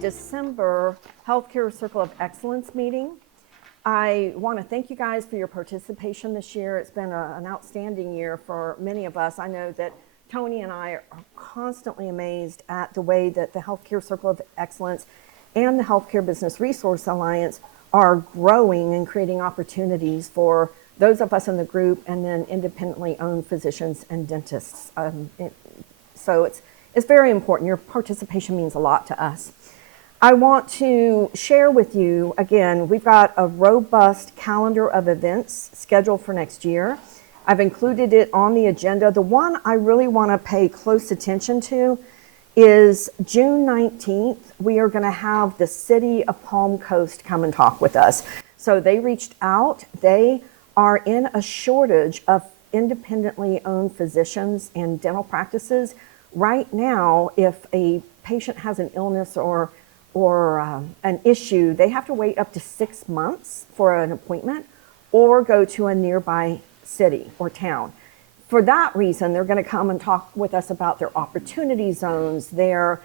December Healthcare Circle of Excellence meeting. I want to thank you guys for your participation this year. It's been an outstanding year for many of us. I know that Tony and I are constantly amazed at the way that the Healthcare Circle of Excellence and the Healthcare Business Resource Alliance are growing and creating opportunities for those of us in the group and then independently owned physicians and dentists. So it's very important. Your participation means a lot to us. I want to share with you, again, we've got a robust calendar of events scheduled for next year. I've included it on the agenda. The one I really want to pay close attention to is June 19th. We are going to have the City of Palm Coast come and talk with us. So they reached out. They are in a shortage of independently owned physicians and dental practices. Right now, if a patient has an illness or an issue, they have to wait up to 6 months for an appointment or go to a nearby city or town. For that reason, they're going to come and talk with us about their opportunity zones, their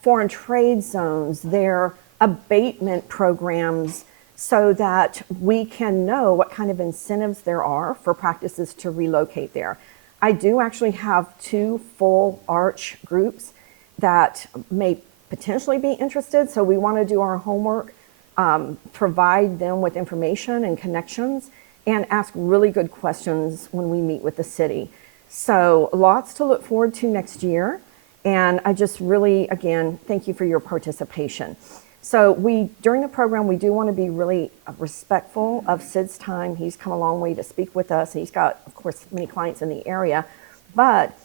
foreign trade zones, their abatement programs, so that we can know what kind of incentives there are for practices to relocate there. I do actually have 2 full arch groups that may potentially be interested, so we want to do our homework, provide them with information and connections, and ask really good questions when we meet with the city. So lots to look forward to next year, and I just really, again, thank you for your participation. So during the program, we do want to be really respectful of Sid's time. He's come a long way to speak with us. He's got, of course, many clients in the area, but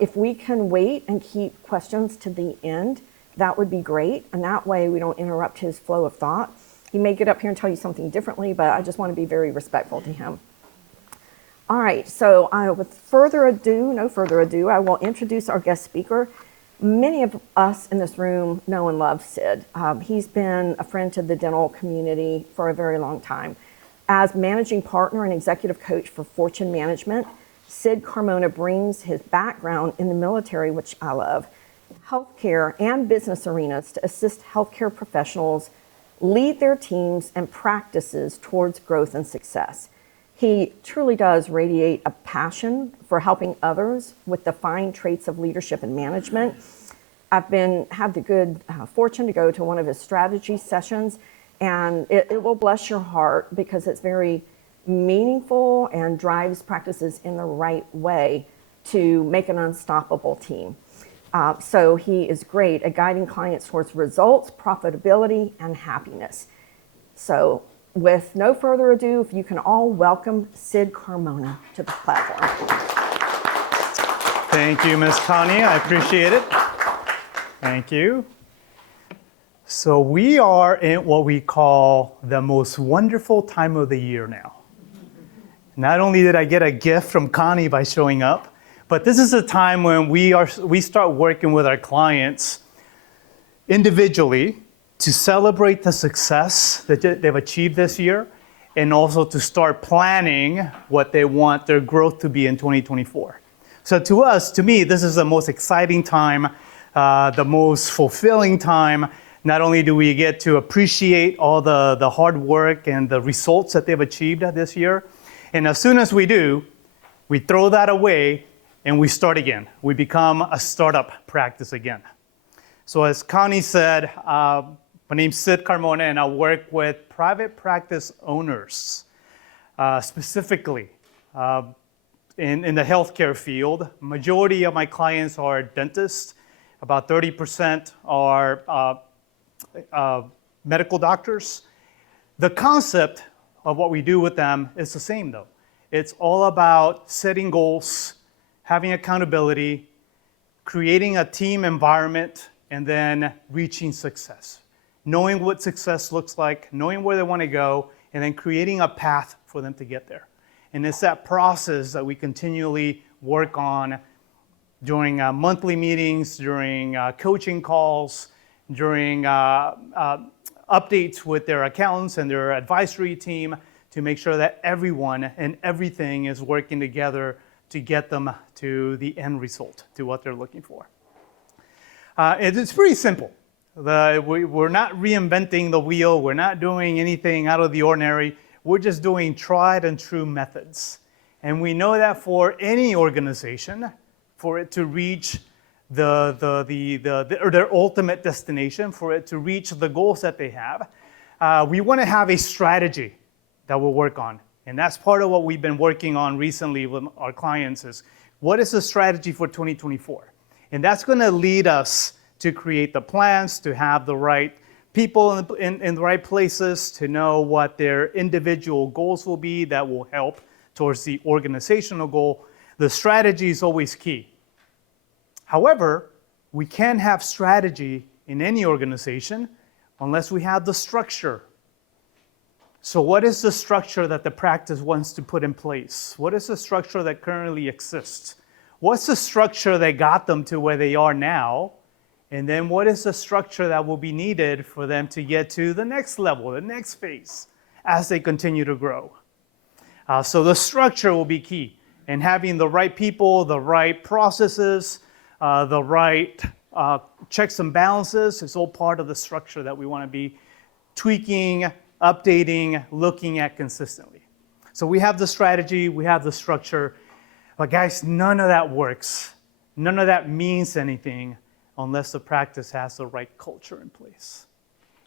if we can wait and keep questions to the end, that would be great, and that way we don't interrupt his flow of thought. He may get up here and tell you something differently, but I just want to be very respectful to him. All right, so with no further ado, I will introduce our guest speaker. Many of us in this room know and love Sid. He's been a friend to the dental community for a very long time. As managing partner and executive coach for Fortune Management, Sid Carmona brings his background in the military, which I love, healthcare and business arenas to assist healthcare professionals lead their teams and practices towards growth and success. He truly does radiate a passion for helping others with the fine traits of leadership and management. I've had the good fortune to go to one of his strategy sessions, and it will bless your heart because it's very meaningful and drives practices in the right way to make an unstoppable team. So he is great at guiding clients towards results, profitability, and happiness. So with no further ado, if you can all welcome Sid Carmona to the platform. Thank you, Ms. Connie. I appreciate it. Thank you. So we are in what we call the most wonderful time of the year now. Not only did I get a gift from Connie by showing up, but this is a time when we start working with our clients individually to celebrate the success that they've achieved this year, and also to start planning what they want their growth to be in 2024. So to me, this is the most exciting time, the most fulfilling time. Not only do we get to appreciate all the hard work and the results that they've achieved this year, and as soon as we do, we throw that away and we start again. We become a startup practice again. So as Connie said, my name's Sid Carmona, and I work with private practice owners, specifically in the healthcare field. Majority of my clients are dentists. About 30% are medical doctors. The concept of what we do with them is the same, though. It's all about setting goals, having accountability, creating a team environment, and then reaching success. Knowing what success looks like, knowing where they want to go, and then creating a path for them to get there. And it's that process that we continually work on during monthly meetings, during coaching calls, during updates with their accountants and their advisory team, to make sure that everyone and everything is working together to get them to the end result, to what they're looking for. It's pretty simple. We're not reinventing the wheel. We're not doing anything out of the ordinary. We're just doing tried and true methods. And we know that for any organization, for it to reach their ultimate destination, for it to reach the goals that they have, we want to have a strategy that we'll work on. And that's part of what we've been working on recently with our clients is, what is the strategy for 2024? And that's going to lead us to create the plans, to have the right people in the right places, to know what their individual goals will be that will help towards the organizational goal. The strategy is always key. However, we can't have strategy in any organization unless we have the structure. So what is the structure that the practice wants to put in place? What is the structure that currently exists? What's the structure that got them to where they are now? And then what is the structure that will be needed for them to get to the next level, the next phase, as they continue to grow? So the structure will be key. And having the right people, the right processes, the right checks and balances is all part of the structure that we want to be tweaking, updating, looking at consistently. So we have the strategy, we have the structure, but guys, none of that works. None of that means anything unless the practice has the right culture in place.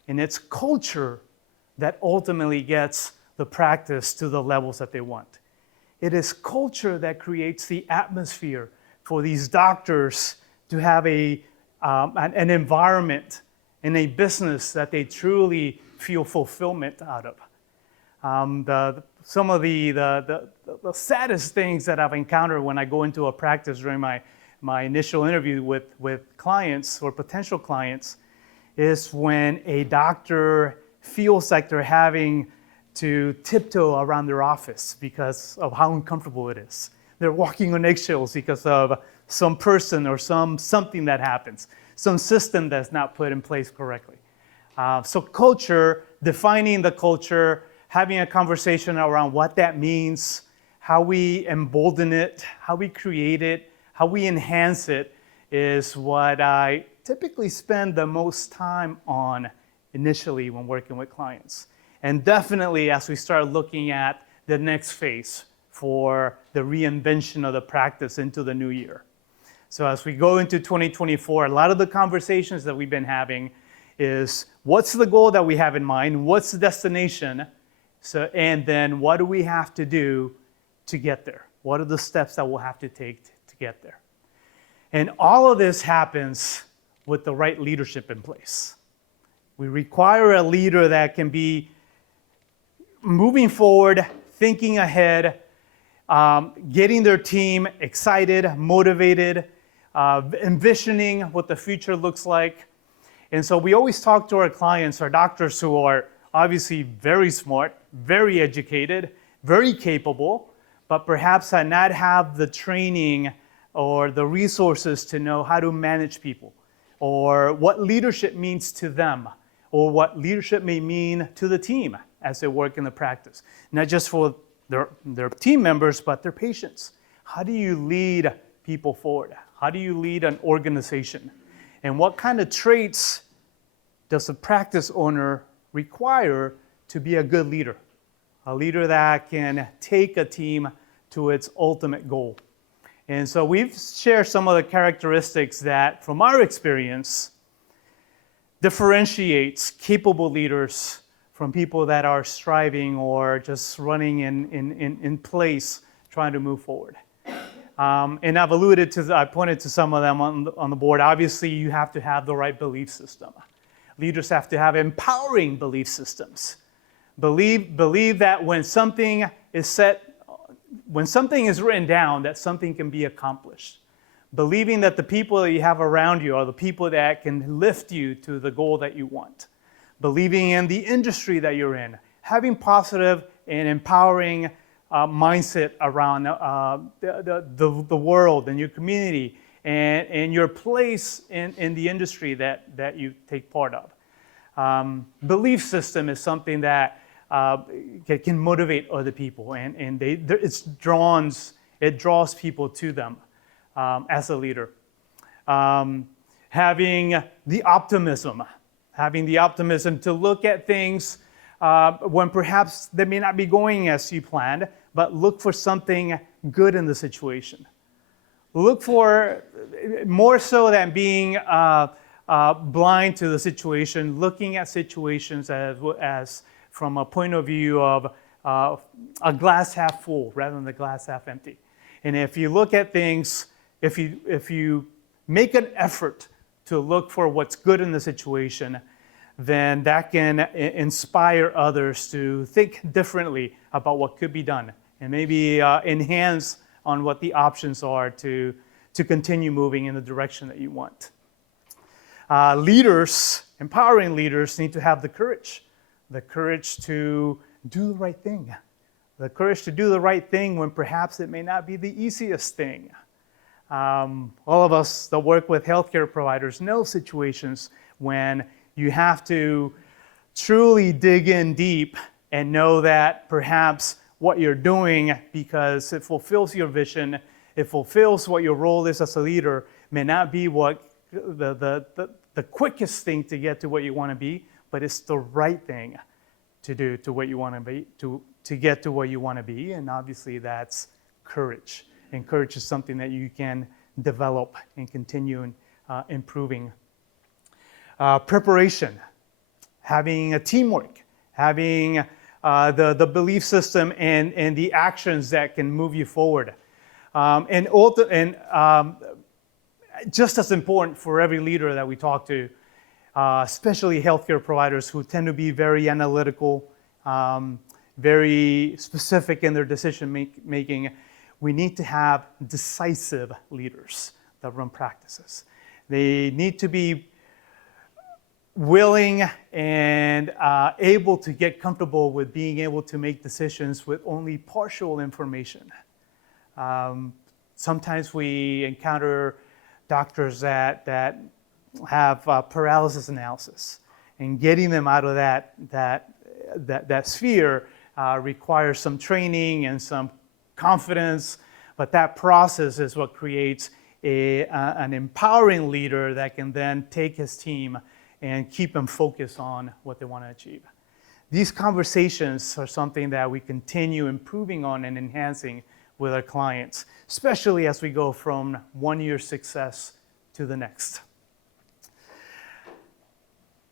And it's culture that ultimately gets the practice to the levels that they want. It is culture that creates the atmosphere for these doctors to have an environment in a business that they truly feel fulfillment out of. Some of the saddest things that I've encountered when I go into a practice during my initial interview with clients or potential clients is when a doctor feels like they're having to tiptoe around their office because of how uncomfortable it is. They're walking on eggshells because of some person or something that happens, some system that's not put in place correctly. So culture, defining the culture, having a conversation around what that means, how we embolden it, how we create it, how we enhance it is what I typically spend the most time on initially when working with clients. And definitely as we start looking at the next phase for the reinvention of the practice into the new year. So as we go into 2024, a lot of the conversations that we've been having is what's the goal that we have in mind? What's the destination? And then what do we have to do to get there? What are the steps that we'll have to take to get there? And all of this happens with the right leadership in place. We require a leader that can be moving forward, thinking ahead, getting their team excited, motivated, envisioning what the future looks like. And so we always talk to our clients, our doctors who are obviously very smart, very educated, very capable, but perhaps not have the training or the resources to know how to manage people, or what leadership means to them, or what leadership may mean to the team as they work in the practice. Not just for their team members, but their patients. How do you lead people forward? How do you lead an organization? And what kind of traits does a practice owner require to be a good leader? A leader that can take a team to its ultimate goal. And so we've shared some of the characteristics that, from our experience, differentiates capable leaders from people that are striving or just running in place trying to move forward. And I pointed to some of them on the board. Obviously, you have to have the right belief system. Leaders have to have empowering belief systems. Believe that when something is written down, that something can be accomplished. Believing that the people that you have around you are the people that can lift you to the goal that you want. Believing in the industry that you're in. Having positive and empowering mindset around the world and your community and your place in the industry that you take part of. Belief system is something that can motivate other people, and it draws people to them as a leader. Having the optimism having the optimism to look at things when perhaps they may not be going as you planned, but look for something good in the situation. Look for, more so than being blind to the situation, looking at situations as from a point of view of a glass half full rather than the glass half empty. And if you look at things, if you make an effort to look for what's good in the situation, then that can inspire others to think differently about what could be done and maybe enhance on what the options are to continue moving in the direction that you want. Leaders, empowering leaders, need to have the courage to do the right thing. The courage to do the right thing when perhaps it may not be the easiest thing. All of us that work with healthcare providers know situations when you have to truly dig in deep and know that perhaps what you're doing, because it fulfills your vision, it fulfills what your role is as a leader, may not be what the quickest thing to get to what you want to be, but it's the right thing to do to what you want to be, to get to what you want to be. And obviously that's courage. And courage is something that you can develop and continue improving. Preparation, having a teamwork, having the belief system and the actions that can move you forward. Just as important for every leader that we talk to, especially healthcare providers who tend to be very analytical, very specific in their decision making, we need to have decisive leaders that run practices. They need to be willing and able to get comfortable with being able to make decisions with only partial information. Sometimes we encounter doctors that have paralysis analysis, and getting them out of that sphere requires some training and some confidence, but that process is what creates an empowering leader that can then take his team and keep them focused on what they want to achieve. These conversations are something that we continue improving on and enhancing with our clients, especially as we go from 1 year success to the next.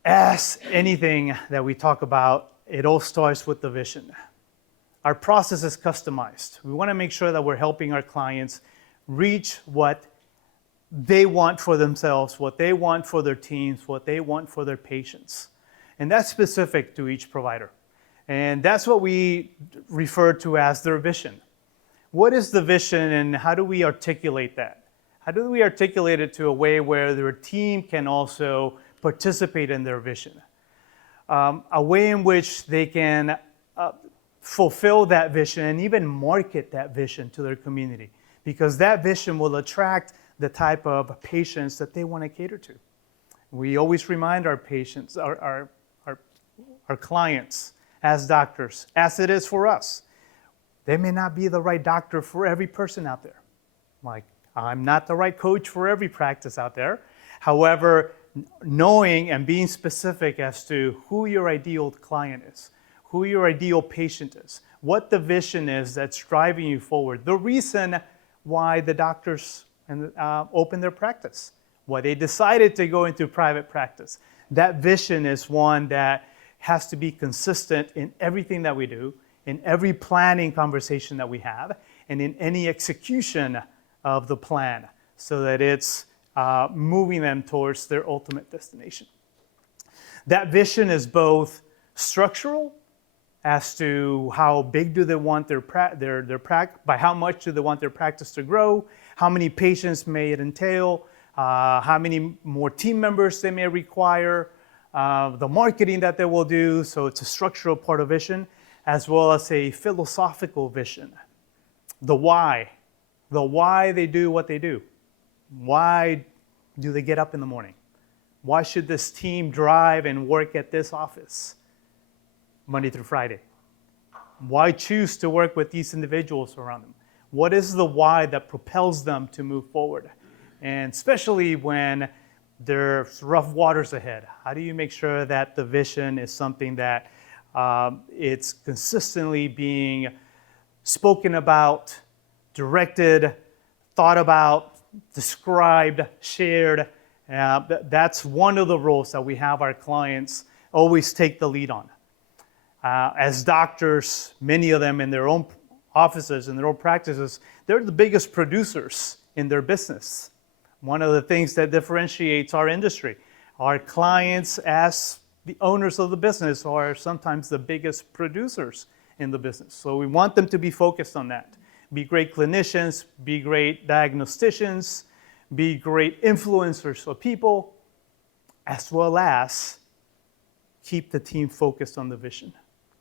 As anything that we talk about, it all starts with the vision. Our process is customized. We want to make sure that we're helping our clients reach what they want for themselves, what they want for their teams, what they want for their patients. And that's specific to each provider. And that's what we refer to as their vision. What is the vision and how do we articulate that? How do we articulate it to a way where their team can also participate in their vision? A way in which they can fulfill that vision and even market that vision to their community, because that vision will attract the type of patients that they want to cater to. We always remind our patients, our clients as doctors, as it is for us. They may not be the right doctor for every person out there. Like, I'm not the right coach for every practice out there. However, knowing and being specific as to who your ideal client is, who your ideal patient is, what the vision is that's driving you forward, the reason why the doctors open their practice, why they decided to go into private practice. That vision is one that has to be consistent in everything that we do, in every planning conversation that we have, and in any execution of the plan, so that it's moving them towards their ultimate destination. That vision is both structural, as to how big do they want their practice, by how much do they want their practice to grow, how many patients may it entail, how many more team members they may require, the marketing that they will do. So it's a structural part of vision, as well as a philosophical vision. The why they do what they do. Why do they get up in the morning? Why should this team drive and work at this office Monday through Friday? Why choose to work with these individuals around them? What is the why that propels them to move forward? And especially when There's rough waters ahead. How do you make sure that the vision is something that it's consistently being spoken about, directed, thought about, described, shared? That's one of the roles that we have our clients always take the lead on. As doctors, many of them in their own offices, in their own practices, they're the biggest producers in their business. One of the things that differentiates our industry, our clients as the owners of the business are sometimes the biggest producers in the business. So we want them to be focused on that. Be great clinicians, be great diagnosticians, be great influencers of people, as well as keep the team focused on the vision.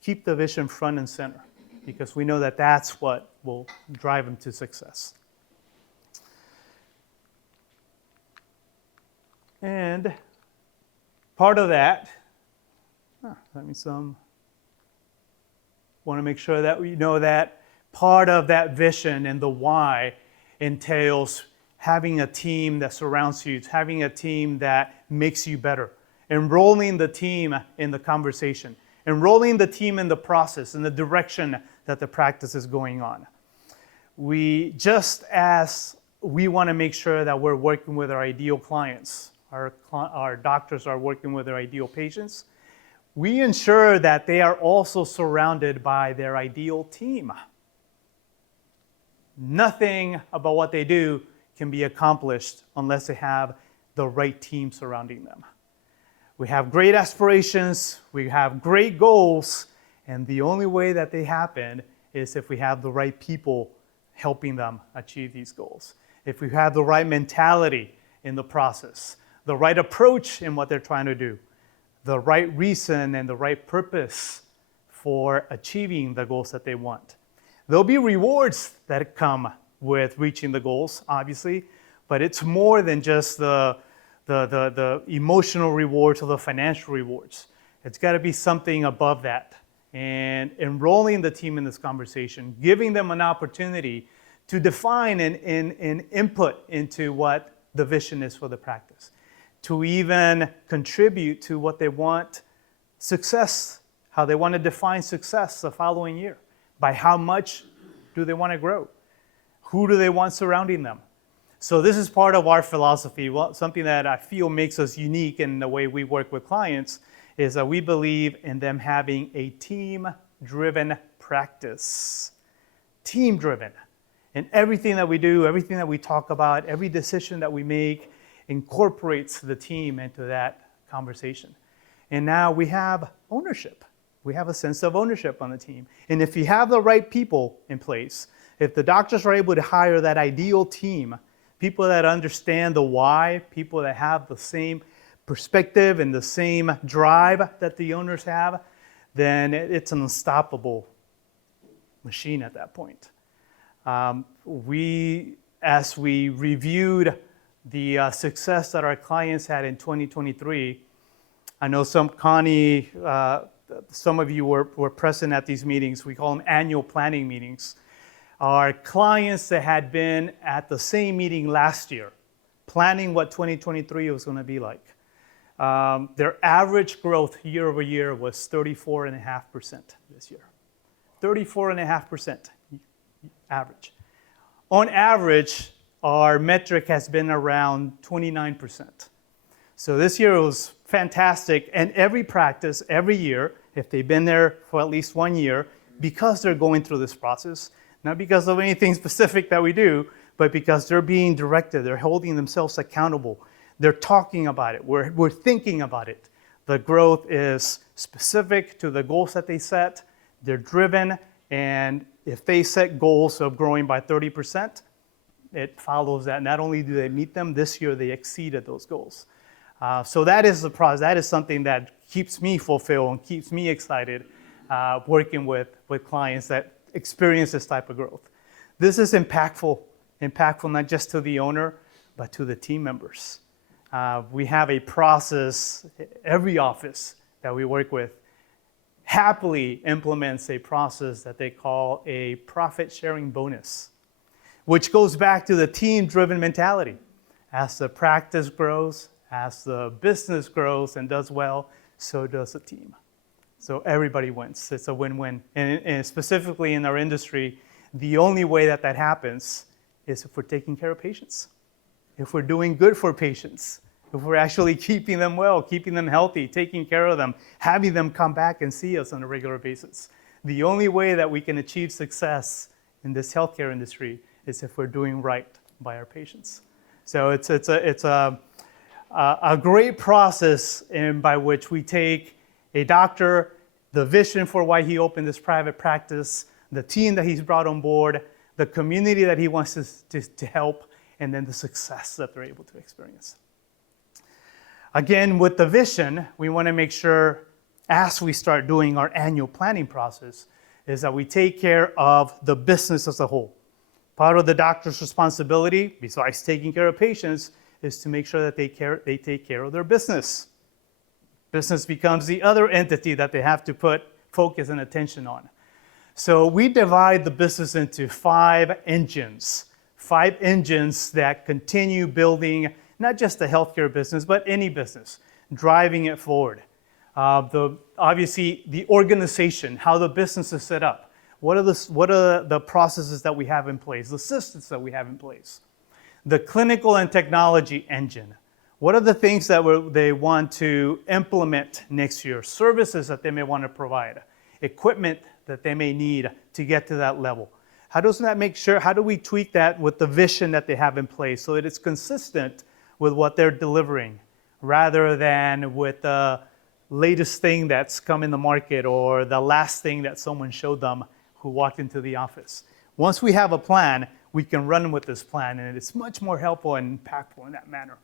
Keep the vision front and center, because we know that that's what will drive them to success. And part of that, want to make sure that we know that part of that vision and the why entails having a team that surrounds you, having a team that makes you better, enrolling the team in the conversation, enrolling the team in the process, in the direction that the practice is going on. Just as we want to make sure that we're working with our ideal clients, our doctors are working with their ideal patients, we ensure that they are also surrounded by their ideal team. Nothing about what they do can be accomplished unless they have the right team surrounding them. We have great aspirations, we have great goals, and the only way that they happen is if we have the right people helping them achieve these goals. If we have the right mentality in the process, the right approach in what they're trying to do, the right reason and the right purpose for achieving the goals that they want. There'll be rewards that come with reaching the goals, obviously, but it's more than just the emotional rewards or the financial rewards. It's got to be something above that. And enrolling the team in this conversation, giving them an opportunity to define and input into what the vision is for the practice, to even contribute to what they want success, how they want to define success the following year. By how much do they want to grow? Who do they want surrounding them? So this is part of our philosophy. Well, something that I feel makes us unique in the way we work with clients is that we believe in them having a team-driven practice. Team-driven. And everything that we do, everything that we talk about, every decision that we make incorporates the team into that conversation. And now we have ownership. We have a sense of ownership on the team. And if you have the right people in place, if the doctors are able to hire that ideal team, people that understand the why, people that have the same perspective and the same drive that the owners have, then it's an unstoppable machine at that point. As we reviewed the success that our clients had in 2023, I know some of you were present at these meetings. We call them annual planning meetings. Our clients that had been at the same meeting last year, planning what 2023 was going to be like, their average growth year over year was 34.5% this year. 34.5% average. On average, our metric has been around 29%. So this year was fantastic, and every practice, every year, if they've been there for at least 1 year, because they're going through this process, not because of anything specific that we do, but because they're being directed, they're holding themselves accountable, they're talking about it, we're thinking about it. The growth is specific to the goals that they set, they're driven, and if they set goals of growing by 30%, it follows that. Not only do they meet them, this year they exceeded those goals. So that is the process. That is something that keeps me fulfilled and keeps me excited working with clients that experience this type of growth. This is impactful not just to the owner, but to the team members. We have a process, every office that we work with happily implements a process that they call a profit-sharing bonus, which goes back to the team-driven mentality. As the practice grows, As the business grows and does well, so does the team. So everybody wins. It's a win-win. And specifically in our industry, the only way that that happens is if we're taking care of patients, if we're doing good for patients, if we're actually keeping them well, keeping them healthy, taking care of them, having them come back and see us on a regular basis. The only way that we can achieve success in this healthcare industry is if we're doing right by our patients. So it's a great process by which we take a doctor, the vision for why he opened this private practice, the team that he's brought on board, the community that he wants to help, and then the success that they're able to experience. Again, with the vision, we want to make sure as we start doing our annual planning process is that we take care of the business as a whole. Part of the doctor's responsibility, besides taking care of patients, is to make sure that they take care of their business. Business becomes the other entity that they have to put focus and attention on. So we divide the business into 5 engines that continue building not just the healthcare business, but any business, driving it forward. Obviously, the organization, how the business is set up. What are the processes that we have in place, the systems that we have in place? The clinical and technology engine. What are the things that they want to implement next year? Services that they may want to provide, equipment that they may need to get to that level. How do we tweak that with the vision that they have in place so that it's consistent with what they're delivering rather than with the latest thing that's come in the market or the last thing that someone showed them who walked into the office? Once we have a plan, we can run with this plan, and it's much more helpful and impactful in that manner.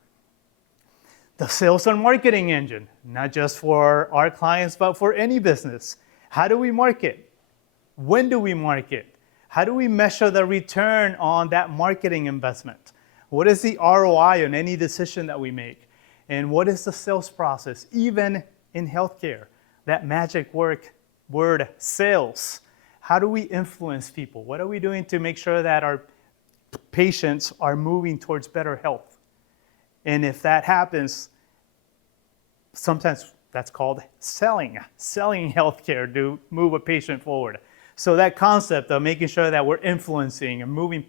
The sales and marketing engine, not just for our clients, but for any business. How do we market? When do we market? How do we measure the return on that marketing investment? What is the ROI on any decision that we make? And what is the sales process, even in healthcare? That magic word, sales. How do we influence people? What are we doing to make sure that our patients are moving towards better health? And if that happens, sometimes that's called selling healthcare to move a patient forward. So that concept of making sure that we're influencing and moving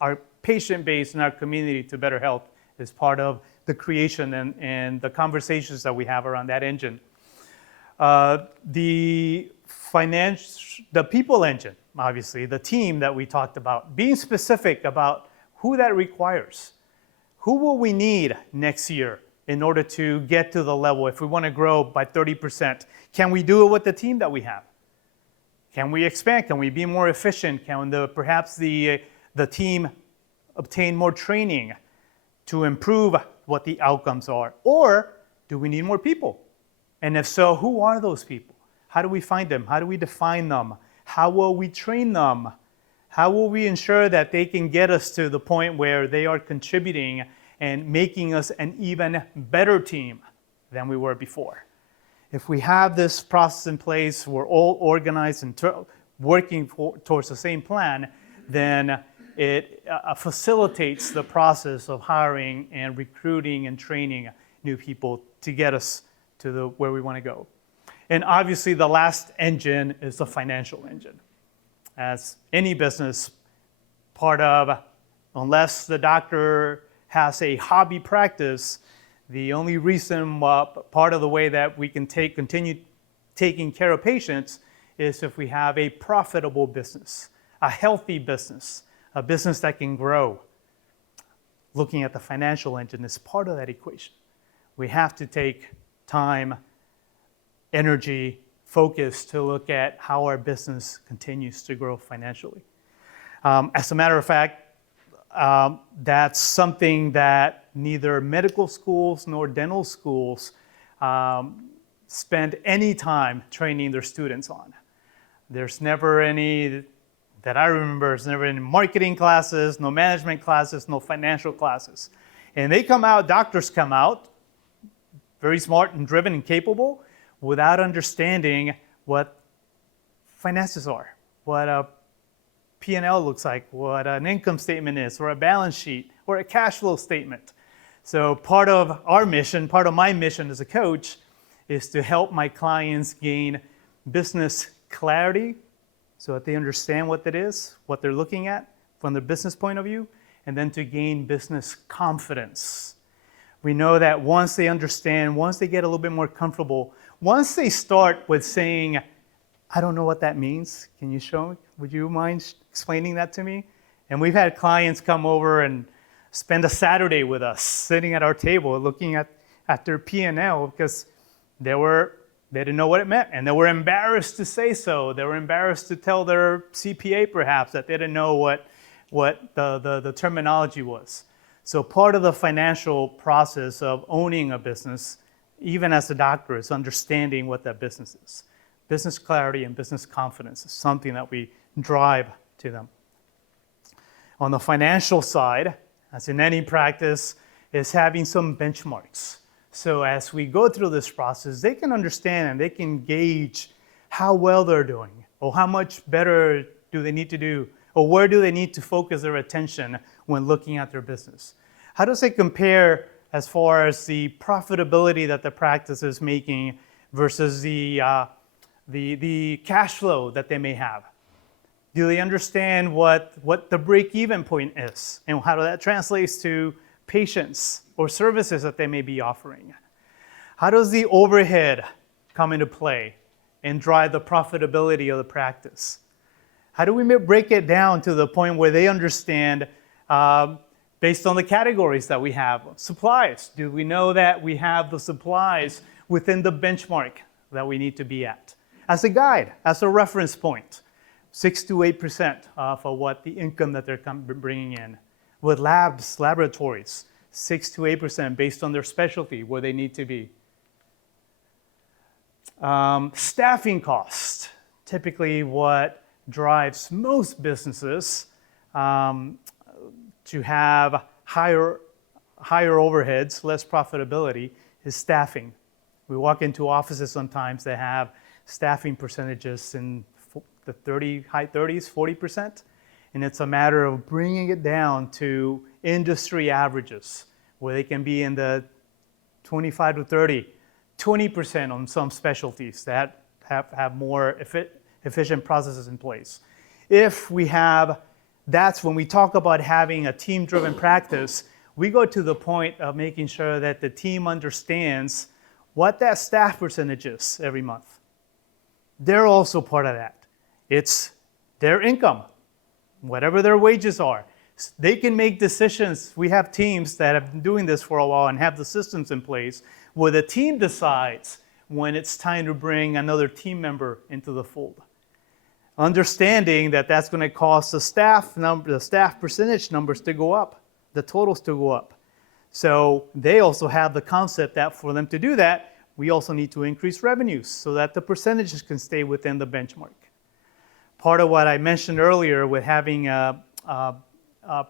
our patient base and our community to better health is part of the creation and the conversations that we have around that engine. The people engine, obviously, the team that we talked about, being specific about who that requires. Who will we need next year in order to get to the level if we want to grow by 30%? Can we do it with the team that we have? Can we expand? Can we be more efficient? Can perhaps the team obtain more training to improve what the outcomes are? Or do we need more people? And if so, who are those people? How do we find them? How do we define them? How will we train them? How will we ensure that they can get us to the point where they are contributing and making us an even better team than we were before? If we have this process in place, we're all organized and working towards the same plan, then it facilitates the process of hiring and recruiting and training new people to get us to where we want to go. And obviously, the last engine is the financial engine. As any business, unless the doctor has a hobby practice, the only reason part of the way that we can continue taking care of patients is if we have a profitable business, a healthy business, a business that can grow. Looking at the financial engine is part of that equation. We have to take time, energy, focus to look at how our business continues to grow financially. As a matter of fact, that's something that neither medical schools nor dental schools spend any time training their students on. There's never any, that I remember, there's never any marketing classes, no management classes, no financial classes. And doctors come out, very smart and driven and capable, without understanding what finances are, what a P&L looks like, what an income statement is, or a balance sheet, or a cash flow statement. So part of our mission, part of my mission as a coach, is to help my clients gain business clarity so that they understand what it is, what they're looking at from their business point of view, and then to gain business confidence. We know that once they understand, once they get a little bit more comfortable, once they start with saying, I don't know what that means, can you show me? Would you mind explaining that to me? And we've had clients come over and spend a Saturday with us, sitting at our table, looking at their P&L because they didn't know what it meant, and they were embarrassed to say so. They were embarrassed to tell their CPA perhaps that they didn't know what the terminology was. So part of the financial process of owning a business, even as a doctor, is understanding what that business is. Business clarity and business confidence is something that we drive to them. On the financial side, as in any practice, is having some benchmarks. So as we go through this process, they can understand and they can gauge how well they're doing, or how much better do they need to do, or where do they need to focus their attention when looking at their business. How does it compare as far as the profitability that the practice is making versus the cash flow that they may have? Do they understand what the break-even point is, and how that translates to patients or services that they may be offering? How does the overhead come into play and drive the profitability of the practice? How do we break it down to the point where they understand, based on the categories that we have? Supplies, do we know that we have the supplies within the benchmark that we need to be at? As a guide, as a reference point, 6 to 8% for what the income that they're bringing in. With laboratories, 6 to 8% based on their specialty, where they need to be. Staffing costs, typically what drives most businesses to have higher overheads, less profitability, is staffing. We walk into offices sometimes that have staffing percentages in the high 30s, 40%, and it's a matter of bringing it down to industry averages, where they can be in the 25 to 30, 20% on some specialties that have more efficient processes in place. That's when we talk about having a team-driven practice, we go to the point of making sure that the team understands what that staff percentage is every month. They're also part of that. It's their income, whatever their wages are. They can make decisions. We have teams that have been doing this for a while and have the systems in place where the team decides when it's time to bring another team member into the fold. Understanding that that's going to cause the staff percentage numbers to go up, the totals to go up. So they also have the concept that for them to do that, we also need to increase revenues so that the percentages can stay within the benchmark. Part of what I mentioned earlier with having a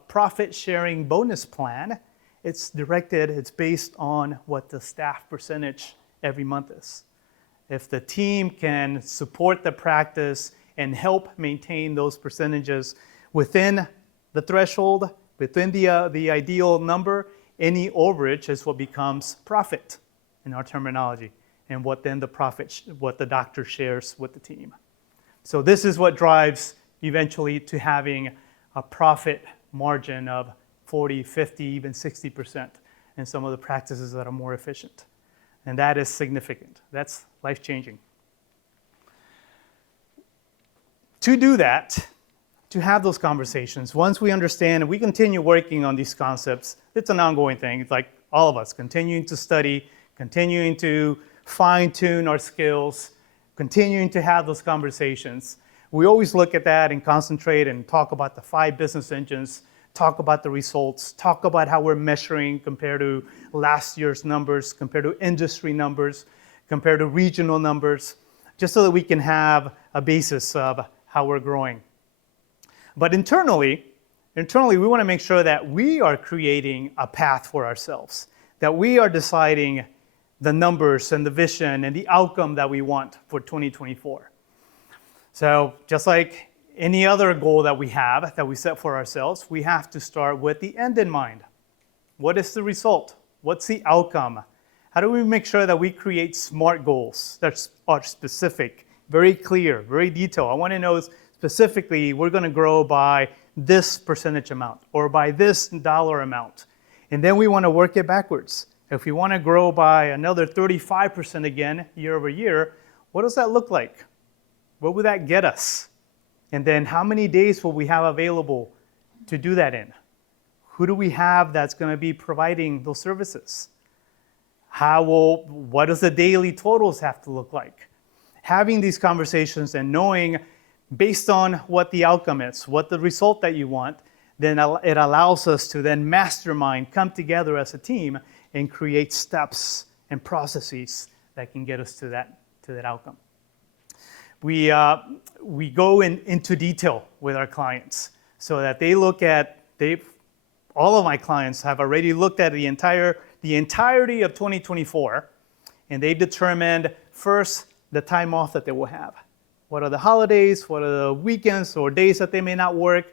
profit-sharing bonus plan, it's based on what the staff percentage every month is. If the team can support the practice and help maintain those percentages within the threshold, within the ideal number, any overage is what becomes profit in our terminology, and what the doctor shares with the team. So this is what drives eventually to having a profit margin of 40, 50, even 60% in some of the practices that are more efficient. And that is significant. That's life-changing. To do that, to have those conversations, once we understand and we continue working on these concepts, it's an ongoing thing. It's like all of us, continuing to study, continuing to fine-tune our skills, continuing to have those conversations. We always look at that and concentrate and talk about the 5 business engines, talk about the results, talk about how we're measuring compared to last year's numbers, compared to industry numbers, compared to regional numbers, just so that we can have a basis of how we're growing. But internally, we want to make sure that we are creating a path for ourselves, that we are deciding the numbers and the vision and the outcome that we want for 2024. So just like any other goal that we have, that we set for ourselves, we have to start with the end in mind. What is the result? What's the outcome? How do we make sure that we create SMART goals that are specific, very clear, very detailed? I want to know specifically, we're going to grow by this percentage amount or by this dollar amount. And then we want to work it backwards. If we want to grow by another 35% again year over year, what does that look like? What would that get us? And then how many days will we have available to do that in? Who do we have that's going to be providing those services? What does the daily totals have to look like? Having these conversations and knowing based on what the outcome is, what the result that you want, then it allows us to then mastermind, come together as a team and create steps and processes that can get us to that outcome. We go into detail with our clients so that all of my clients have already looked at the entirety of 2024, and they've determined first the time off that they will have. What are the holidays? What are the weekends or days that they may not work?